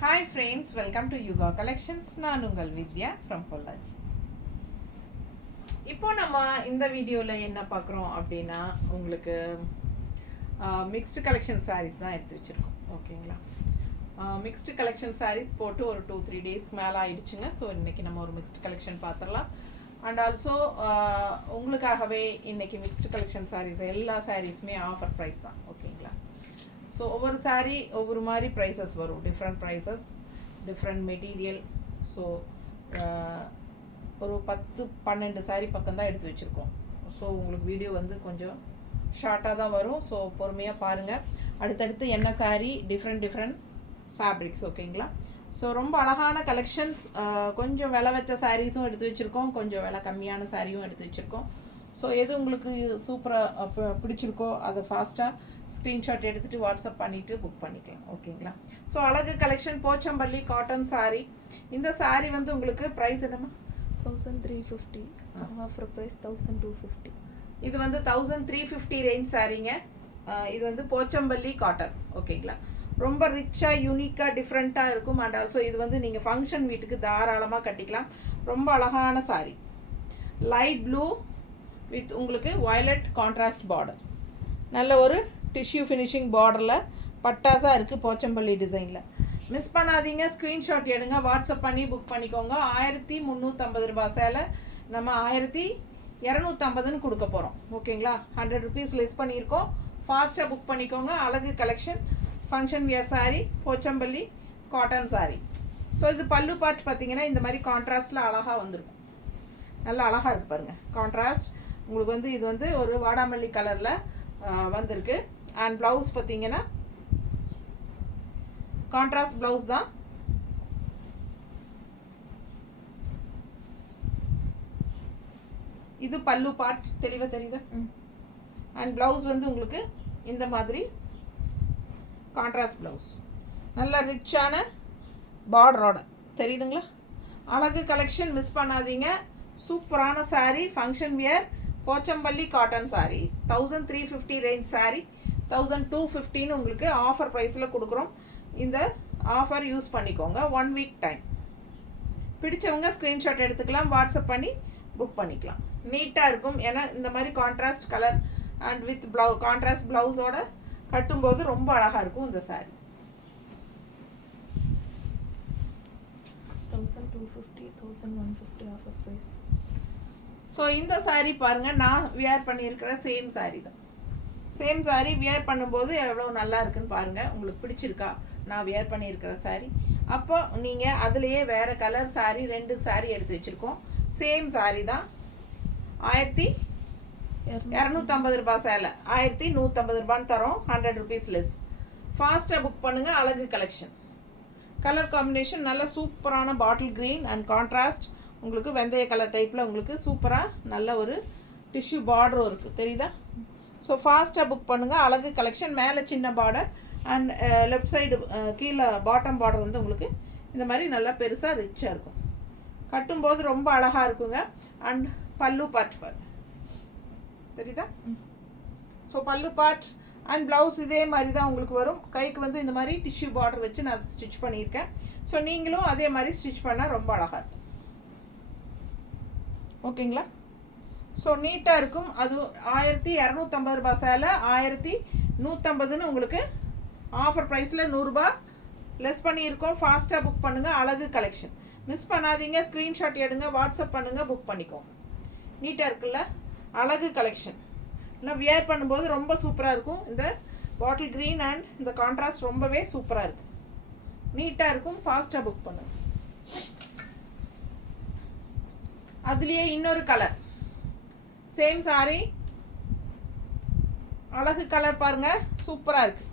Hi friends, welcome to Yuga Collections. நான் உங்கள் வித்யா from Pollachi. இப்போ நம்ம இந்த வீடியோவில் என்ன பார்க்குறோம் அப்படின்னா உங்களுக்கு மிக்ஸ்டு கலெக்ஷன் சாரீஸ் தான் எடுத்து வச்சுருக்கோம். ஓகேங்களா, மிக்ஸ்டு கலெக்ஷன் சாரீஸ் போட்டு ஒரு 2-3 டேஸ்க்கு மேலே ஆயிடுச்சுங்க. ஸோ இன்றைக்கி நம்ம ஒரு மிக்ஸ்டு கலெக்ஷன் பார்த்துடலாம். அண்ட் ஆல்சோ உங்களுக்காகவே இன்றைக்கி மிக்ஸ்டு கலெக்ஷன் சாரீஸ் எல்லா சாரீஸுமே ஆஃபர் ப்ரைஸ் தான். ஓகேங்களா, ஸோ ஒவ்வொரு சாரீ ஒவ்வொரு மாதிரி ப்ரைஸஸ் வரும், different prices, different material. So ஒரு 10-12 சாரீ பக்கம் தான் எடுத்து வச்சுருக்கோம். ஸோ உங்களுக்கு வீடியோ வந்து கொஞ்சம் ஷார்ட்டாக தான் வரும். ஸோ பொறுமையாக பாருங்கள். அடுத்தடுத்து என்ன சாரீ, டிஃப்ரெண்ட் ஃபேப்ரிக்ஸ். ஓகேங்களா, ஸோ ரொம்ப அழகான கலெக்ஷன்ஸ். கொஞ்சம் விலை வச்ச சாரீஸும் எடுத்து வச்சுருக்கோம், கொஞ்சம் விலை கம்மியான சாரியும் எடுத்து வச்சுருக்கோம். ஸோ எது உங்களுக்கு சூப்பராக பிடிச்சிருக்கோ அதை ஃபாஸ்ட்டாக ஸ்க்ரீன்ஷாட் எடுத்துகிட்டு வாட்ஸ்அப் பண்ணிவிட்டு புக் பண்ணிக்கலாம். ஓகேங்களா, ஸோ அழகு கலெக்ஷன் போச்சம்பள்ளி காட்டன் சாரீ. இந்த சாரீ வந்து உங்களுக்கு ப்ரைஸ் என்னம்மா? 1350. Offer price 1250. இது வந்து 1350 ரேஞ்ச் சாரீங்க. இது வந்து போச்சம்பள்ளி காட்டன். ஓகேங்களா, ரொம்ப ரிச்சாக யூனிக்காக டிஃப்ரெண்ட்டாக இருக்கும். அண்ட் ஆல்சோ இது வந்து நீங்கள் ஃபங்க்ஷன் வீட்டுக்கு தாராளமாக கட்டிக்கலாம். ரொம்ப அழகான சாரீ, லைட் ப்ளூ வித் உங்களுக்கு வயலட் கான்ட்ராஸ்ட் பார்டர். நல்ல ஒரு டிஷ்யூ ஃபினிஷிங் பார்டரில் பட்டாசாக இருக்குது போச்சம்பள்ளி டிசைனில். மிஸ் பண்ணாதீங்க, ஸ்க்ரீன்ஷாட் எடுங்க, வாட்ஸ்அப் பண்ணி புக் பண்ணிக்கோங்க. 1350 ரூபாய் சேலை நம்ம 1250ன்னு கொடுக்க போகிறோம். ஓகேங்களா, 100 ருபீஸ் லெஸ் பண்ணியிருக்கோம். ஃபாஸ்ட்டாக புக் பண்ணிக்கோங்க. அழகு collection function wear sari, Pochampalli cotton sari. So இது பல்லு பார்ட் பார்த்தீங்கன்னா இந்த மாதிரி கான்ட்ராஸ்டில் அழகாக வந்திருக்கும். நல்லா அழகாக இருக்குது பாருங்கள் கான்ட்ராஸ்ட். உங்களுக்கு வந்து இது வந்து ஒரு வாடாமல்லி கலரில் வந்திருக்கு. அண்ட் ப்ளவுஸ் பார்த்தீங்கன்னா கான்ட்ராஸ்ட் ப்ளவுஸ் தான். இது பல்லு பார்ட், தெளிவாக தெரியுது. அண்ட் ப்ளவுஸ் வந்து உங்களுக்கு இந்த மாதிரி கான்ட்ராஸ்ட் ப்ளவுஸ், நல்ல ரிச்சான பார்டரோட தெரியுதுங்களா. அழகு கலெக்ஷன் மிஸ் பண்ணாதீங்க. சூப்பரான saree, function wear Pochampally cotton saree. 1350 range saree 1250ன்னு உங்களுக்கு ஆஃபர் ப்ரைஸில் கொடுக்குறோம். இந்த ஆஃபர் யூஸ் பண்ணிக்கோங்க. 1 வீக் டைம். பிடிச்சவங்க ஸ்க்ரீன்ஷாட் எடுத்துக்கலாம், வாட்ஸ்அப் பண்ணி புக் பண்ணிக்கலாம். நீட்டாக இருக்கும். ஏன்னா இந்த மாதிரி contrast colour and with contrast ப்ளவுஸோட கட்டும்போது ரொம்ப அழகாக இருக்கும் இந்த சாரீ. 1250, 1150 offer price. ஸோ இந்த சாரீ பாருங்கள், நான் வியர் பண்ணியிருக்கிற சேம் சாரீ தான். சேம் சாரீ வியர் பண்ணும்போது எவ்வளோ நல்லா இருக்குன்னு பாருங்கள். உங்களுக்கு பிடிச்சிருக்கா நான் வியர் பண்ணியிருக்கிற சாரீ? அப்போ நீங்கள் அதுலேயே வேறு கலர் சாரீ 2 சாரீ எடுத்து வச்சுருக்கோம். சேம் சாரீ தான். 1250 ரூபாய் சேலை 1150 ரூபான்னு தரோம். 100 ருபீஸ் லெஸ். ஃபாஸ்ட்டாக புக் பண்ணுங்கள். அழகு கலெக்ஷன். கலர் காம்பினேஷன் நல்ல சூப்பரான பாட்டில் க்ரீன் அண்ட் கான்ட்ராஸ்ட். உங்களுக்கு வெந்தய கலர் டைப்பில் உங்களுக்கு சூப்பராக நல்ல ஒரு டிஷ்யூ பார்டரும் இருக்குது, தெரியுதா. ஸோ ஃபாஸ்ட்டாக புக் பண்ணுங்கள். அழகு கலெக்ஷன். மேலே சின்ன பார்டர் அண்ட் லெஃப்ட் சைடு கீழே பாட்டம் பார்டர் வந்து உங்களுக்கு இந்த மாதிரி நல்லா பெருசாக ரிச்சாக இருக்கும். கட்டும்போது ரொம்ப அழகாக இருக்குங்க. அண்ட் பல்லு பார்ட் பாருங்க, தெரியுதா. ஸோ பல்லு பார்ட் அண்ட் ப்ளவுஸ் இதே மாதிரி தான் உங்களுக்கு வரும். கைக்கு வந்து இந்த மாதிரி டிஷ்யூ பார்டர் வச்சு நான் ஸ்டிச் பண்ணியிருக்கேன். ஸோ நீங்களும் அதே மாதிரி ஸ்டிச் பண்ணால் ரொம்ப அழகாக இருக்கும். ஓகேங்களா, ஸோ நீட்டாக இருக்கும். அது 1250 ரூபாய் சேலை 1150ன்னு உங்களுக்கு ஆஃபர் ப்ரைஸில் 100 ரூபாய் லெஸ் பண்ணியிருக்கோம். ஃபாஸ்ட்டாக புக் பண்ணுங்கள். அழகு கலெக்ஷன் மிஸ் பண்ணாதீங்க. ஸ்க்ரீன்ஷாட் எடுங்க, வாட்ஸ்அப் பண்ணுங்கள், புக் பண்ணிக்கோங்க. நீட்டாக இருக்குல்ல அழகு கலெக்ஷன். இல்லை வியர் பண்ணும்போது ரொம்ப சூப்பராக இருக்கும். இந்த பாட்டில் க்ரீன் அண்ட் இந்த கான்ட்ராஸ்ட் ரொம்பவே சூப்பராக இருக்குது, நீட்டாக இருக்கும். ஃபாஸ்ட்டாக புக் பண்ணுங்கள். அதுலேயே இன்னொரு கலர் சேம் சாரீ, அழகு கலர் பாருங்கள், சூப்பராக இருக்குது.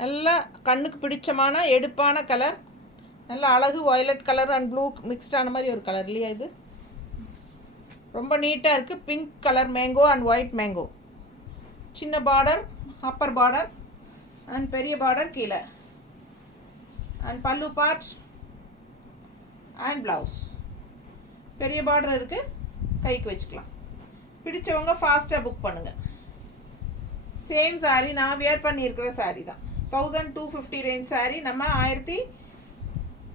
நல்லா கண்ணுக்கு பிடிச்சமான எடுப்பான கலர், நல்ல அழகு வயலட் கலர் அண்ட் ப்ளூ மிக்ஸ்டான மாதிரி ஒரு கலர் இல்லையா. இது ரொம்ப நீட்டாக இருக்குது. Pink colour mango and white mango. சின்ன பார்டர், அப்பர் பார்டர் அண்ட் பெரிய பார்டர் கீழே. அண்ட் பல்லு பார்ட் அண்ட் ப்ளவுஸ் பெரிய பார்டர் இருக்குது, கைக்கு வச்சுக்கலாம். பிடிச்சவங்க ஃபாஸ்ட்டாக புக் பண்ணுங்கள். சேம் சாரீ நான் வியர் பண்ணியிருக்கிற சாரீ தான். 1250 ரேஞ்ச் சாரீ நம்ம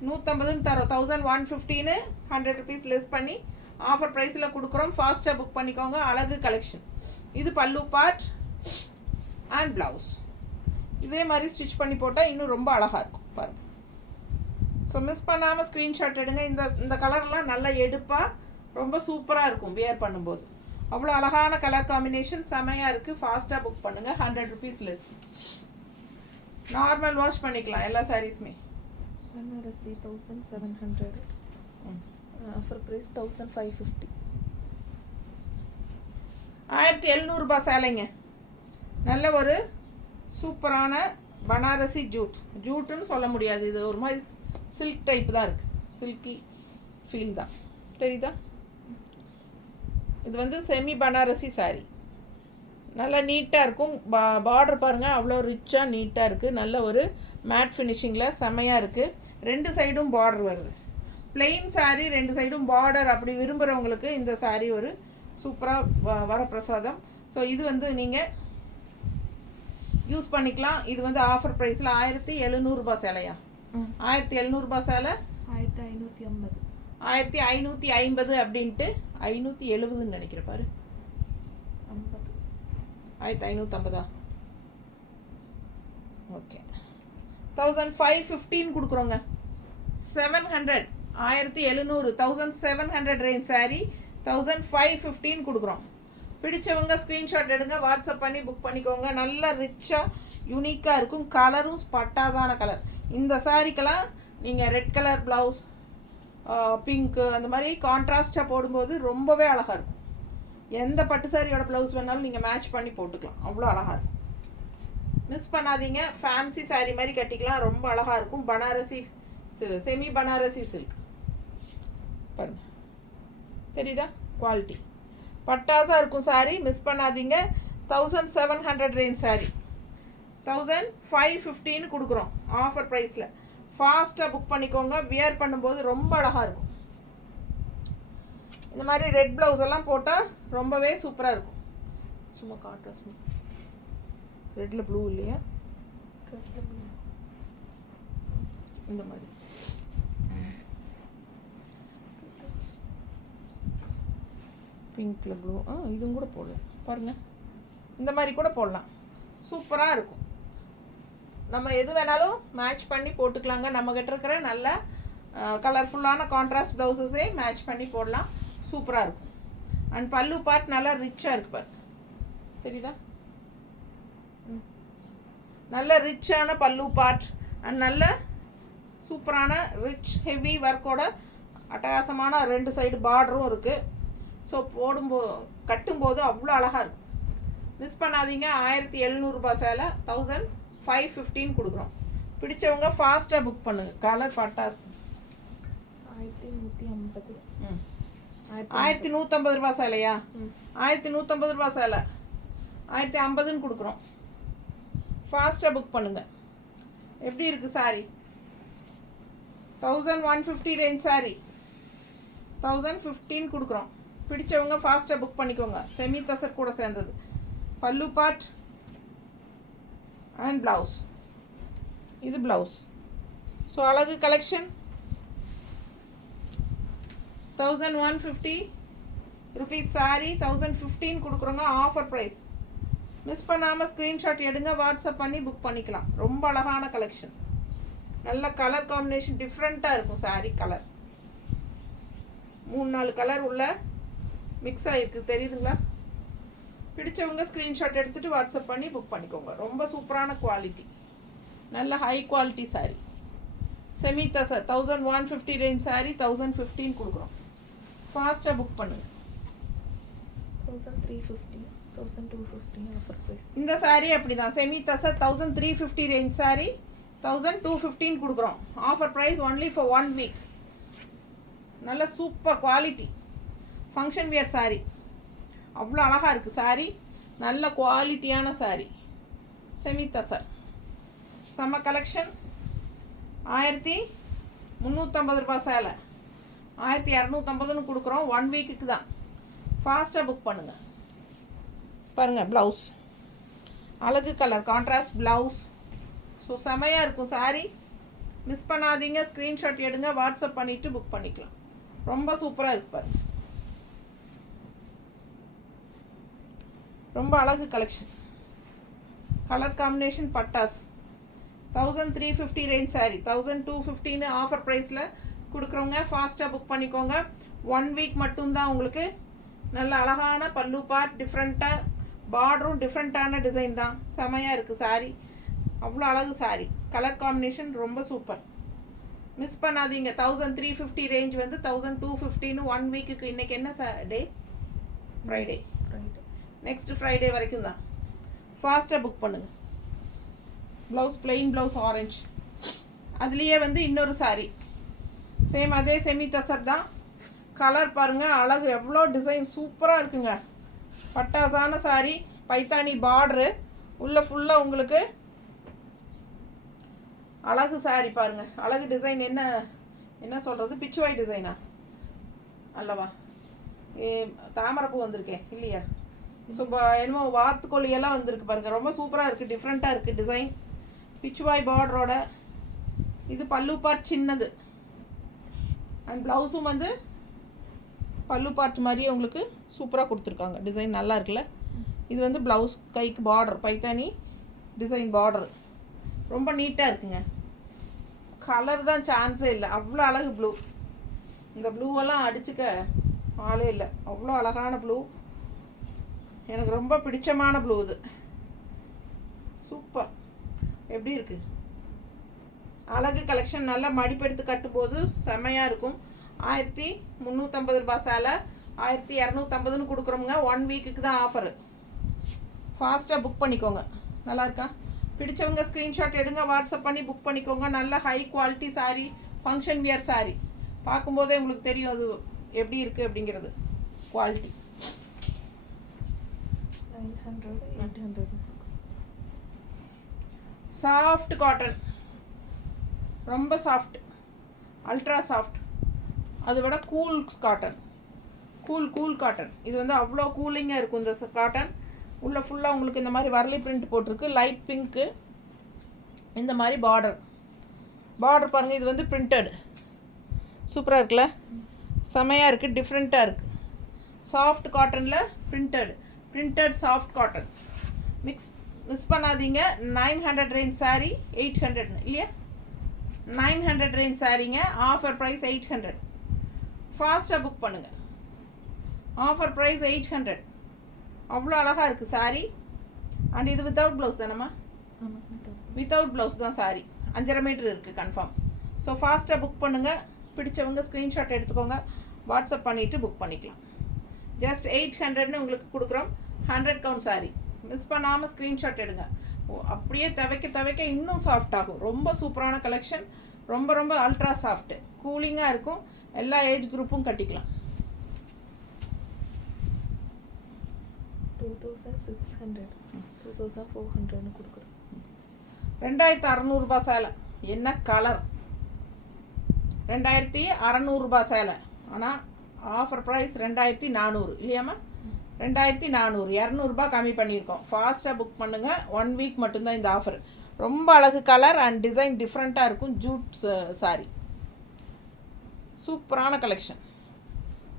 150 தரோம். 1115 100 rupees லெஸ் பண்ணி ஆஃபர் ப்ரைஸில் கொடுக்குறோம். ஃபாஸ்ட்டாக புக் பண்ணிக்கோங்க. அழகு கலெக்ஷன். இது பல்லு பார்ட் அண்ட் ப்ளவுஸ். இதே மாதிரி ஸ்டிச் பண்ணி போட்டால் இன்னும் ரொம்ப அழகாக இருக்கும் பாருங்கள். ஸோ மிஸ் பண்ணாமல் ஸ்க்ரீன்ஷாட் எடுங்க. இந்த கலர்லாம் நல்லா எடுப்பாக ரொம்ப சூப்பராக இருக்கும் வியர் பண்ணும்போது. அவ்வளோ அழகான கலர் காம்பினேஷன் செமையாக இருக்குது. ஃபாஸ்ட்டாக புக் பண்ணுங்கள். 100 rupees லெஸ். நார்மல் வாஷ் பண்ணிக்கலாம் எல்லா சாரீஸுமே. பனாரசி 1700. Offer price 1550. 1700 ரூபாய் சேலைங்க. நல்ல ஒரு சூப்பரான பனாரசி ஜூட்டுன்னு சொல்ல முடியாது. இது ஒரு மாதிரி சில்க் டைப் தான் இருக்குது. சில்கி ஃபீல் தான் தெரியுதா. இது வந்து செமி பனாரசி சாரீ. நல்லா நீட்டாக இருக்கும். பார்டர் பாருங்கள் அவ்வளோ ரிச்சாக நீட்டாக இருக்குது. நல்ல ஒரு மேட் ஃபினிஷிங்கில் செமையாக இருக்குது. 2 சைடும் பார்டர் வருது. பிளெயின் சாரீ 2 சைடும் பார்டர் அப்படி விரும்புகிறவங்களுக்கு இந்த சாரீ ஒரு சூப்பராக வரப்பிரசாதம். ஸோ இது வந்து நீங்கள் யூஸ் பண்ணிக்கலாம். இது வந்து ஆஃபர் ப்ரைஸில் 1700 ரூபாய் சேலையா? 1700 ரூபாய் சேலை 1550. 1550 அப்படின்ட்டு 570ன்னு நினைக்கிறேன் பாரு. 1550. ஓகே 1515 கொடுக்குறோங்க. 700 1700 1700 ரேஞ்ச் சாரீ 1515 கொடுக்குறோம். பிடிச்சவங்க ஸ்க்ரீன்ஷாட் எடுங்க. வாட்ஸ்அப் பண்ணி புக் பண்ணிக்கோங்க. நல்லா ரிச்சாக யூனிக்காக இருக்கும். கலரும் பட்டாசான கலர். இந்த சாரீக்கெல்லாம் நீங்கள் ரெட் கலர் ப்ளவுஸ், பிங்க்கு அந்த மாதிரி கான்ட்ராஸ்டாக போடும்போது ரொம்பவே அழகாக இருக்கும். எந்த பட்டு சாரியோட ப்ளவுஸ் வேணாலும் நீங்கள் மேட்ச் பண்ணி போட்டுக்கலாம். அவ்வளோ அழகாக இருக்கும். மிஸ் பண்ணாதீங்க. ஃபேன்சி சாரீ மாதிரி கட்டிக்கலாம். ரொம்ப அழகாக இருக்கும். பனாரசி செமி பனாரசி சில்க் பாருங்க. தெரியுதா குவாலிட்டி? பட்டாசாக இருக்கும் சாரீ. மிஸ் பண்ணாதீங்க. 1700 ரேஞ்ச் சாரீ 1515 கொடுக்குறோம் ஆஃபர் ப்ரைஸில். ஃபாஸ்ட்டாக புக் பண்ணிக்கோங்க. வியர் பண்ணும்போது ரொம்ப அழகாக இருக்கும். இந்த மாதிரி ரெட் ப்ளவுஸ் எல்லாம் போட்டால் ரொம்பவே சூப்பராக இருக்கும். சும்மா கான்ட்ராஸ்ட் ரெட்டில் ப்ளூ இல்லையா? இந்த மாதிரி பிங்க்கில் ப்ளூ. இதுவும் கூட போடலாம் பாருங்கள். இந்த மாதிரி கூட போடலாம். சூப்பராக இருக்கும். நம்ம எது வேணாலும் மேட்ச் பண்ணி போட்டுக்கலாங்க. நம்மக்கிட்ட இருக்கிற நல்ல கலர்ஃபுல்லான கான்ட்ராஸ்ட் ப்ளவுஸஸே மேட்ச் பண்ணி போடலாம். சூப்பராக இருக்கும். அண்ட் பல்லு பார்ட் நல்லா ரிச்சாக இருக்கு பாரு. தெரியுதா? நல்ல ரிச்சான பல்லு பார்ட் அண்ட் நல்ல சூப்பரான ரிச் ஹெவி ஒர்க்கோட அட்டகாசமான 2 சைடு பார்டரும் இருக்குது. ஸோ கட்டும்போது அவ்வளோ அழகாக இருக்கும். மிஸ் பண்ணாதீங்க. 1700 ரூபாய் சேலை 1515 கொடுக்குறோம். பிடிச்சவங்க ஃபாஸ்ட்டாக புக் பண்ணுங்கள். கலர் பட்டாஸ் 1150. 1150 ரூபாய் சேலையா? 1150 ரூபாய் சேலை 1050ன்னு கொடுக்குறோம். ஃபாஸ்ட்டாக புக் பண்ணுங்கள். எப்படி இருக்குது சாரீ? 1150 ரேஞ்ச் சாரீ 1015 கொடுக்குறோம். பிடிச்சவங்க ஃபாஸ்ட்டாக புக் பண்ணிக்கோங்க. செமி தசர் கூட சேர்ந்தது. Pallu part and blouse. இது ப்ளவுஸ். ஸோ அழகு கலெக்ஷன். 1150 rupees சாரீ 1015 கொடுக்குறோங்க. Offer price. மிஸ் பண்ணாமல் ஸ்க்ரீன்ஷாட் எடுங்க. வாட்ஸ்அப் பண்ணி புக் பண்ணிக்கலாம். ரொம்ப அழகான கலெக்ஷன். நல்ல கலர் காம்பினேஷன் டிஃப்ரெண்ட்டாக இருக்கும். சாரீ கலர் 3-4 கலர் உள்ள மிக்ஸ் ஆகிருக்கு. தெரியுதுங்களா? பிடிச்சவங்க ஸ்க்ரீன்ஷாட் எடுத்துகிட்டு வாட்ஸ்அப் பண்ணி புக் பண்ணிக்கோங்க. ரொம்ப சூப்பரான குவாலிட்டி. நல்ல high quality sari. Semi tussar 1150 range sari 1015 கொடுக்குறோம். ஃபாஸ்ட்டாக புக் பண்ணுங்கள். 1350 1250 ஆஃபர் ப்ரைஸ். இந்த சாரீ அப்படி தான். செமி தசர் 1350 ரேஞ்ச் சாரீ 1215 கொடுக்குறோம். Offer price only for 1 week. நல்ல super quality function wear saree. அவ்வளோ அழகாக இருக்குது சாரீ. நல்ல குவாலிட்டியான சாரீ. செமி தசர் செம்ம கலெக்ஷன். 1350 ரூபாய் சேலை 1250ன்னு கொடுக்குறோம். 1 வீக்குக்கு தான். ஃபாஸ்ட்டாக புக் பண்ணுங்கள். பாருங்கள் ப்ளவுஸ் அழகு கலர் கான்ட்ராஸ்ட் ப்ளவுஸ். ஸோ செமையாக இருக்கும் சாரீ. மிஸ் பண்ணாதீங்க, ஸ்க்ரீன்ஷாட் எடுங்க, வாட்ஸ்அப் பண்ணிவிட்டு புக் பண்ணிக்கலாம். ரொம்ப சூப்பராக இருக்கு பாருங்க. ரொம்ப அழகு கலெக்ஷன். கலர் காம்பினேஷன் பட்டாஸ். 1350 ரேஞ்ச் சாரீ. 1250 ஆஃபர் ப்ரைஸில் கொடுக்குறவங்க ஃபாஸ்ட்டாக புக் பண்ணிக்கோங்க. 1 வீக் மட்டும்தான் உங்களுக்கு. நல்ல அழகான பல்லு பார்ட், டிஃப்ரெண்ட்டாக பார்டரும் டிஃப்ரெண்ட்டான டிசைன் தான். செமையாக இருக்குது சாரீ. அவ்வளோ அழகு சாரீ. கலர் காம்பினேஷன் ரொம்ப சூப்பர். மிஸ் பண்ணாதீங்க. 1350 ரேஞ்ச் வந்து 1250 1 வீக்குக்கு. இன்றைக்கி என்ன டே? ஃப்ரைடே. நெக்ஸ்ட் ஃப்ரைடே வரைக்கும் தான். ஃபாஸ்ட்டாக புக் பண்ணுங்கள். Blouse plain blouse orange. அதுலேயே வந்து இன்னொரு சாரீ சேம் அதே செமி தசர் தான். கலர் பாருங்கள், அழகு, எவ்வளோ டிசைன் சூப்பராக இருக்குங்க. பட்டாசான சாரீ, பைத்தானி பார்டரு, உள்ள ஃபுல்லாக உங்களுக்கு அழகு சாரீ பாருங்கள். அழகு டிசைன். என்ன சொல்கிறது, பிச்சுவாய் டிசைனா அல்லவா? தாமரைப்பூ வந்திருக்கேன் இல்லையா? என்னமோ வாத்துக்கொல்லியெல்லாம் வந்திருக்கு பாருங்கள். ரொம்ப சூப்பராக இருக்குது, டிஃப்ரெண்ட்டாக இருக்குது டிசைன். பிச்சுவாய் பார்டரோட. இது பல்லு பார்ட் சின்னது. அண்ட் ப்ளவுஸும் வந்து பல்லு பார்ட் மாதிரியே உங்களுக்கு சூப்பராக கொடுத்துருக்காங்க. டிசைன் நல்லா இருக்குல்ல? இது வந்து ப்ளவுஸ் கைக்கு பார்டர், பைத்தானி டிசைன் பார்டர். ரொம்ப நீட்டாக இருக்குங்க. கலர் தான் சான்ஸே இல்லை. அவ்வளோ அழகு ப்ளூ. இந்த ப்ளூவெல்லாம் அடிச்சுக்க ஆளே இல்லை. அவ்வளோ அழகான ப்ளூ. எனக்கு ரொம்ப பிடிச்சமான ப்ளூ இது. சூப்பர். எப்படி இருக்குது? அழகு கலெக்ஷன். நல்லா மடிப்பெடுத்து கட்டும்போது செமையாக இருக்கும். 1350 ரூபாய் சேலை 1250 கொடுக்குறோமுங்க. 1 வீக்குக்கு தான் ஆஃபரு. ஃபாஸ்ட்டாக புக் பண்ணிக்கோங்க. நல்லா இருக்கா? பிடிச்சவங்க ஸ்க்ரீன்ஷாட் எடுங்க, வாட்ஸ்அப் பண்ணி புக் பண்ணிக்கோங்க. நல்ல high quality sari, function wear sari. பார்க்கும்போதே உங்களுக்கு தெரியும் அது எப்படி இருக்குது அப்படிங்கிறது. குவாலிட்டி 900 800. Soft cotton. ரொம்ப சாஃப்ட், அல்ட்ரா சாஃப்ட். அதை விட கூல் காட்டன். Cool cotton. இது வந்து அவ்வளோ கூலிங்காக இருக்கும் இந்த காட்டன். உள்ளே ஃபுல்லாக உங்களுக்கு இந்த மாதிரி வரலி பிரிண்ட் போட்டிருக்கு. Light pink. இந்த மாதிரி பார்டர் பாருங்கள். இது வந்து பிரிண்டட். சூப்பராக இருக்குல்ல? செமையாக இருக்குது, டிஃப்ரெண்ட்டாக இருக்குது. சாஃப்ட் காட்டனில் பிரிண்டட் சாஃப்ட் காட்டன். மிஸ் பண்ணாதீங்க. 900 ரேஞ்ச் சாரீ 800 இல்லையா? 900 ரேஞ்ச் சாரீங்க. Offer price 800. ஃபாஸ்ட்டாக புக் பண்ணுங்கள். Offer price 800. அவ்வளோ அழகாக இருக்குது சாரீ. அண்ட் இது வித்தவுட் ப்ளவுஸ் தானம்மா? வித்தவுட் ப்ளவுஸ் தான் சாரீ. 5.5 மீட்டர் இருக்குது கன்ஃபார்ம். ஸோ ஃபாஸ்ட்டாக புக் பண்ணுங்கள். பிடிச்சவங்க ஸ்க்ரீன்ஷாட் எடுத்துக்கோங்க, வாட்ஸ்அப் பண்ணிவிட்டு புக் பண்ணிக்கலாம். ஜஸ்ட் 800ன்னு உங்களுக்கு கொடுக்குறோம். 100 கவுண்ட் சாரீ. மிஸ் பண்ணாமல் ஸ்க்ரீன்ஷாட் எடுங்க. அப்படியே துவைக்க இன்னும் சாஃப்ட் ஆகும். ரொம்ப சூப்பரான கலெக்ஷன். ரொம்ப அல்ட்ரா சாஃப்ட், கூலிங்காக இருக்கும். எல்லா ஏஜ் குரூப்பும் கட்டிக்கலாம். 2600 2400 கொடுக்குறோம். 2600 ரூபாய் சேலை. என்ன கலர்! 2600 ரூபாய் சேலை. ஆனால் ஆஃபர் ப்ரைஸ் 2400 இல்லையாம்மா? 2400. 200 ரூபாய் கம்மி பண்ணியிருக்கோம். ஃபாஸ்ட்டாக புக் பண்ணுங்கள். 1 வீக் மட்டும்தான் இந்த ஆஃபர். ரொம்ப அழகு கலர் அண்ட் டிசைன் டிஃப்ரெண்ட்டாக இருக்கும். ஜூட் சாரி. சூப்பரான கலெக்ஷன்.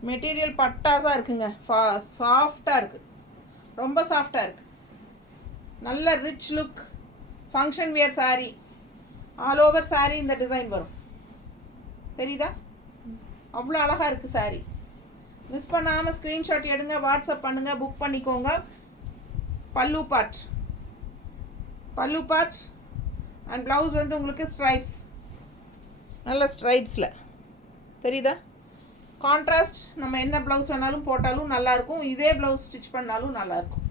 மெட்டீரியல் பட்டாஸாக இருக்குங்க. சாஃப்டாக இருக்குது. ரொம்ப சாஃப்டாக இருக்குது. நல்ல rich look function wear sari. All over sari இந்த டிசைன் வரும். தெரியுதா? அவ்வளோ அழகாக இருக்குது சாரீ. மிஸ் பண்ணாமல் ஸ்க்ரீன்ஷாட் எடுங்க, வாட்ஸ்அப் பண்ணுங்கள், புக் பண்ணிக்கோங்க. பல்லு பார்ட் அண்ட் ப்ளவுஸ் வந்து உங்களுக்கு ஸ்ட்ரைப்ஸ். நல்ல ஸ்ட்ரைப்ஸில் தெரியுதா? கான்ட்ராஸ்ட். நம்ம என்ன ப்ளவுஸ் வேணாலும் போட்டாலும் நல்லாயிருக்கும். இதே ப்ளவுஸ் ஸ்டிச் பண்ணாலும் நல்லாயிருக்கும்.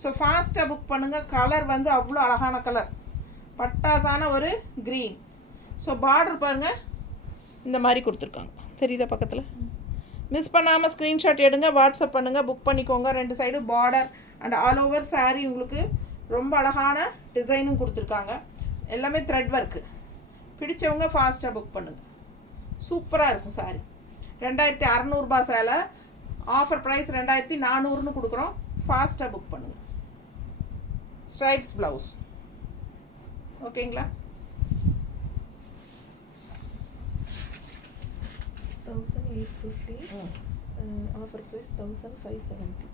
ஸோ ஃபாஸ்ட்டாக புக் பண்ணுங்கள். கலர் வந்து அவ்வளோ அழகான கலர். பட்டாசான ஒரு க்ரீன். ஸோ பார்டர் பாருங்கள், இந்த மாதிரி கொடுத்துருக்காங்க. தெரியுதா பக்கத்தில்? மிஸ் பண்ணாமல் ஸ்க்ரீன்ஷாட் எடுங்க, வாட்ஸ்அப் பண்ணுங்கள், புக் பண்ணிக்கோங்க. 2 side border and all over sari உங்களுக்கு ரொம்ப அழகான டிசைனும் கொடுத்துருக்காங்க. எல்லாமே த்ரெட் ஒர்க்கு. பிடிச்சவங்க ஃபாஸ்ட்டாக புக் பண்ணுங்கள். சூப்பராக இருக்கும் சாரீ. 2600 ரூபாய் சேலை. ஆஃபர் ப்ரைஸ் 2400ன்னு கொடுக்குறோம். ஃபாஸ்ட்டாக புக் பண்ணுங்கள். Stripes blouse. ஓகேங்களா? 850. Offer price 1570.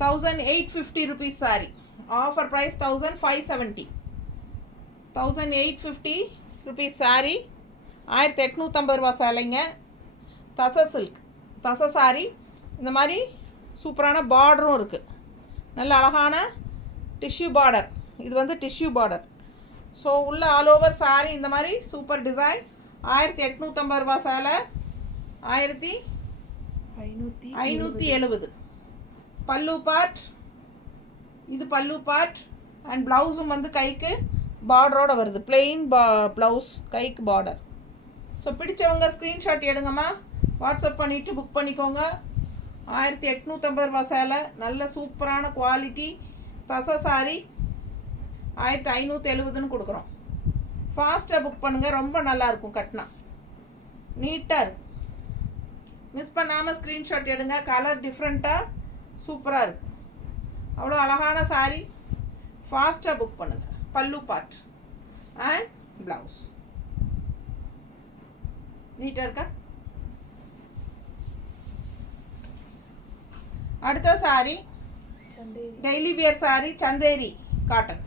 1850 rupees saree. Offer price 1570. 1850 rupees saree. 1850 ரூபா சேலைங்க. தசை சில்க், தசை சாரி. இந்த மாதிரி சூப்பரான பார்டரும் இருக்குது. நல்ல அழகான டிஷ்யூ பார்டர். இது வந்து டிஷ்யூ பார்டர். ஸோ உள்ள ஆல் ஓவர் சாரி இந்த மாதிரி சூப்பர் டிசைன். 1850 ரூபா சேலை. 1570. பல்லு பார்ட், இது பல்லு பார்ட். அண்ட் ப்ளவுஸும் வந்து கைக்கு பார்டரோட வருது. பிளெயின் ப்ளவுஸ், கைக்கு பார்டர். ஸோ பிடிச்சவங்க ஸ்க்ரீன்ஷாட் எடுங்கம்மா, வாட்ஸ்அப் பண்ணிவிட்டு புக் பண்ணிக்கோங்க. 1850 ரூபா சேலை. நல்ல சூப்பரான குவாலிட்டி தசை சாரி. 1570ன்னு கொடுக்குறோம். ஃபாஸ்ட்டாக புக் பண்ணுங்கள், ரொம்ப நல்லாயிருக்கும். கட்டினா நீட்டாக இருக்கும். மிஸ் பண்ணாமல் ஸ்க்ரீன்ஷாட் எடுங்க. கலர் டிஃப்ரெண்ட்டாக சூப்பராக இருக்கும். அவ்வளோ அழகான சாரி. ஃபாஸ்ட்டாக புக் பண்ணுங்கள். பல்லு பார்ட் அண்ட் ப்ளவுஸ் நீட்டாக இருக்கா? அடுத்த sorry daily wear sorry, Chanderi cotton.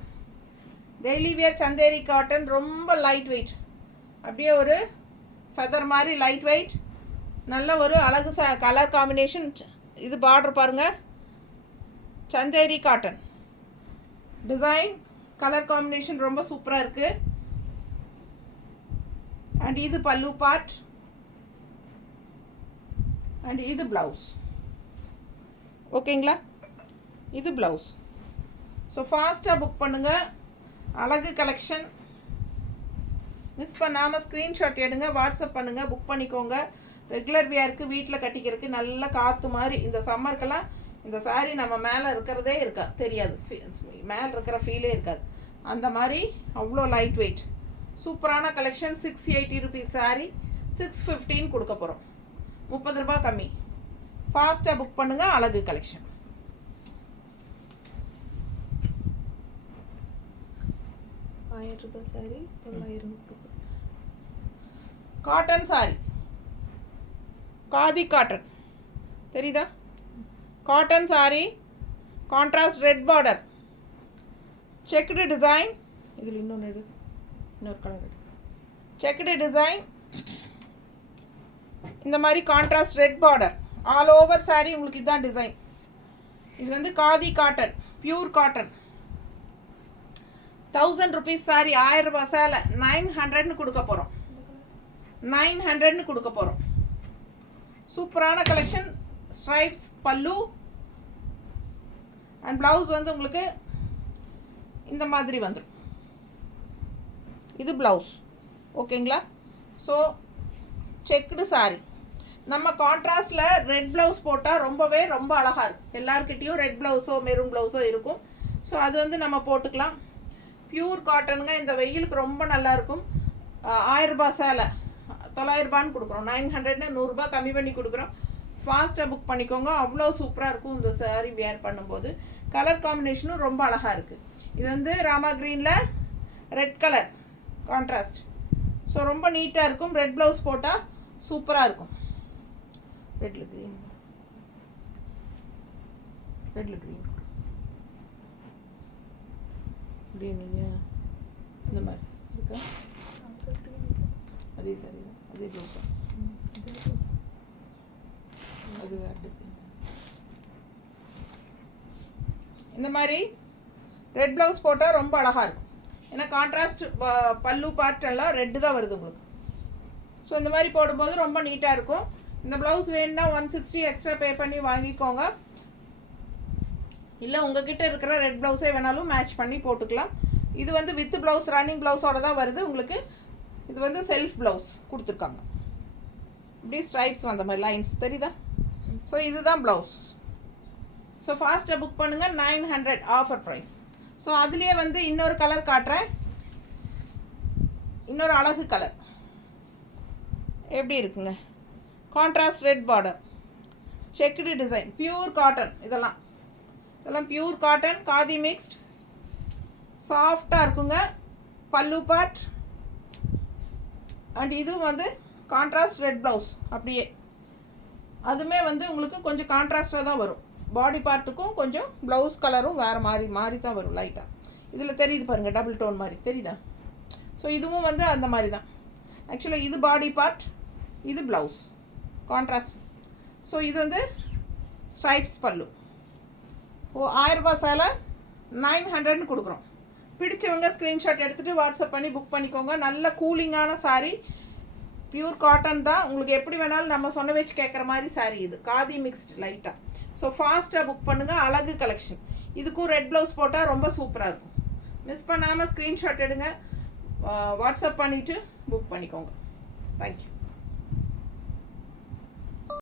Daily wear Chanderi cotton. ரொம்ப லைட் வெயிட், அப்படியே ஒரு ஃபெதர் மாதிரி லைட் வெயிட். நல்ல ஒரு அழகு கலர் காம்பினேஷன். இது பார்டர் பாருங்கள், Chanderi cotton design. Colour combination ரொம்ப சூப்பராக இருக்குது. அண்ட் இது பல்லு பார்ட் அண்ட் இது ப்ளவுஸ். ஓகேங்களா? இது ப்ளவுஸ். ஸோ ஃபாஸ்ட்டாக புக் பண்ணுங்கள். அழகு கலெக்ஷன். மிஸ் பண்ணாமல் ஸ்க்ரீன்ஷாட் எடுங்க, வாட்ஸ்அப் பண்ணுங்கள், புக் பண்ணிக்கோங்க. ரெகுலர் வியருக்கு, வீட்டில் கட்டிக்கிறதுக்கு நல்ல காற்று மாதிரி. இந்த சம்மருக்கெல்லாம் இந்த சாரீ நம்ம மேலே இருக்கிறதே தெரியாது. மேலே இருக்கிற ஃபீலே இருக்காது. அந்த மாதிரி அவ்வளோ லைட் வெயிட் சூப்பரான கலெக்ஷன். 680 ருபீஸ் சாரீ 615 கொடுக்க போகிறோம். 30 ரூபா கம்மி. ஃபாஸ்ட்டாக புக் பண்ணுங்கள். அழகு collection. ₹1000 saree 900. Cotton saree, khadi cotton தெரியுதா? Cotton saree, contrast red border, checked design. இதில் இன்னொரு கலர் செக்குடு டிசைன். இந்த மாதிரி contrast red border all over saree. உங்களுக்கு இதுதான் டிசைன். இது வந்து khadi cotton, pure cotton. 1000 rupees saree. 1000 ரூபாய் சேலை 900ன்னு கொடுக்க போகிறோம். 900ன்னு கொடுக்க போகிறோம். சூப்பரான கலெக்ஷன். ஸ்ட்ரைப்ஸ் பல்லு அண்ட் ப்ளவுஸ் வந்து உங்களுக்கு இந்த மாதிரி வந்துடும். இது ப்ளவுஸ். ஓகேங்களா? So checked sorry. நம்ம கான்ட்ராஸ்டில் ரெட் ப்ளவுஸ் போட்டால் ரொம்ப அழகாக இருக்கும். எல்லாருக்கிட்டேயும் ரெட் ப்ளவுஸோ மெரூன் ப்ளவுஸோ இருக்கும். ஸோ அது வந்து நம்ம போட்டுக்கலாம். பியூர் காட்டனுங்க. இந்த வெயிலுக்கு ரொம்ப நல்லாயிருக்கும். 1000 ரூபாய் சேலை 900 ரூபான்னு கொடுக்குறோம். 900ன்னு 100 ரூபாய் கம்மி பண்ணி கொடுக்குறோம். ஃபாஸ்ட்டாக புக் பண்ணிக்கோங்க. அவ்வளோ சூப்பராக இருக்கும் இந்த சாரீ வியர் பண்ணும்போது. கலர் காம்பினேஷனும் ரொம்ப அழகாக இருக்குது. இது வந்து ராமா க்ரீனில் ரெட் கலர் கான்ட்ராஸ்ட். ஸோ ரொம்ப நீட்டாக இருக்கும். ரெட் ப்ளவுஸ் போட்டால் சூப்பராக இருக்கும். ரெட்ல க்ரீன், ரெட்ல க்ரீன், க்ரீன் இல்லையா? இந்த மாதிரி இருக்கா? அதே சாரி தான், அதே ப்ளவுஸ் தான். அது வேறு டிசைன். இந்த மாதிரி ரெட் ப்ளவுஸ் போட்டால் ரொம்ப அழகாக இருக்கும். ஏன்னா கான்ட்ராஸ்ட் பல்லு பார்ட் எல்லாம் ரெட்டு தான் வருது உங்களுக்கு. ஸோ இந்த மாதிரி போடும்போது ரொம்ப நீட்டாக இருக்கும். இந்த ப்ளவுஸ் வேணுன்னா 160 எக்ஸ்ட்ரா பே பண்ணி வாங்கிக்கோங்க. இல்லை உங்ககிட்ட இருக்கிற ரெட் ப்ளவுஸே வேணாலும் மேட்ச் பண்ணி போட்டுக்கலாம். இது வந்து வித் ப்ளவுஸ், ரன்னிங் ப்ளவுஸோட தான் வருது உங்களுக்கு. இது வந்து செல்ஃப் ப்ளவுஸ் கொடுத்துருக்காங்க. இப்படி ஸ்ட்ரைப்ஸ் வந்த மாதிரி லைன்ஸ் தெரியுதா? ஸோ இதுதான் ப்ளவுஸ். ஸோ ஃபாஸ்ட்டாக புக் பண்ணுங்கள். 900 ஆஃபர் ப்ரைஸ். ஸோ அதுலேயே வந்து இன்னொரு கலர் காட்டுறேன். இன்னொரு அழகு கலர் எப்படி இருக்குங்க? Contrast red border, checked design, pure cotton. இதெல்லாம் பியூர் காட்டன், காதி மிக்ஸ்ட், சாஃப்டாக இருக்குங்க. பல்லு பார்ட் அண்ட் இது வந்து கான்ட்ராஸ்ட் ரெட் ப்ளவுஸ். அப்படியே அதுவுமே வந்து உங்களுக்கு கொஞ்சம் கான்ட்ராஸ்டாக தான் வரும். பாடி பார்ட்டுக்கும் கொஞ்சம் ப்ளவுஸ் கலரும் வேறு மாறி தான் வரும் லைட்டாக. இதில் தெரியுது பாருங்கள், டபுள் டோன் மாதிரி தெரியுதா? ஸோ இதுவும் வந்து அந்த மாதிரி தான். ஆக்சுவலாக இது பாடி பார்ட், இது ப்ளவுஸ் கான்ட்ராஸ்ட். ஸோ இது வந்து ஸ்ட்ரைப்ஸ் பல்லு. 1000 ரூபாய் சேலை 900ன்னு கொடுக்குறோம். பிடிச்சவங்க ஸ்க்ரீன்ஷாட் எடுத்துகிட்டு வாட்ஸ்அப் பண்ணி புக் பண்ணிக்கோங்க. நல்ல கூலிங்கான சாரீ, பியூர் காட்டன் தான். உங்களுக்கு எப்படி வேணாலும் நம்ம சொன்ன வச்சு கேட்குற மாதிரி சாரீ இது. காதி மிக்ஸ்டு லைட்டாக. ஸோ ஃபாஸ்ட்டாக புக் பண்ணுங்கள். அழகு கலெக்ஷன். இதுக்கும் ரெட் ப்ளவுஸ் போட்டால் ரொம்ப சூப்பராக இருக்கும். மிஸ் பண்ணாமல் ஸ்க்ரீன்ஷாட் எடுங்க, வாட்ஸ்அப் பண்ணிவிட்டு புக் பண்ணிக்கோங்க. தேங்க்யூ.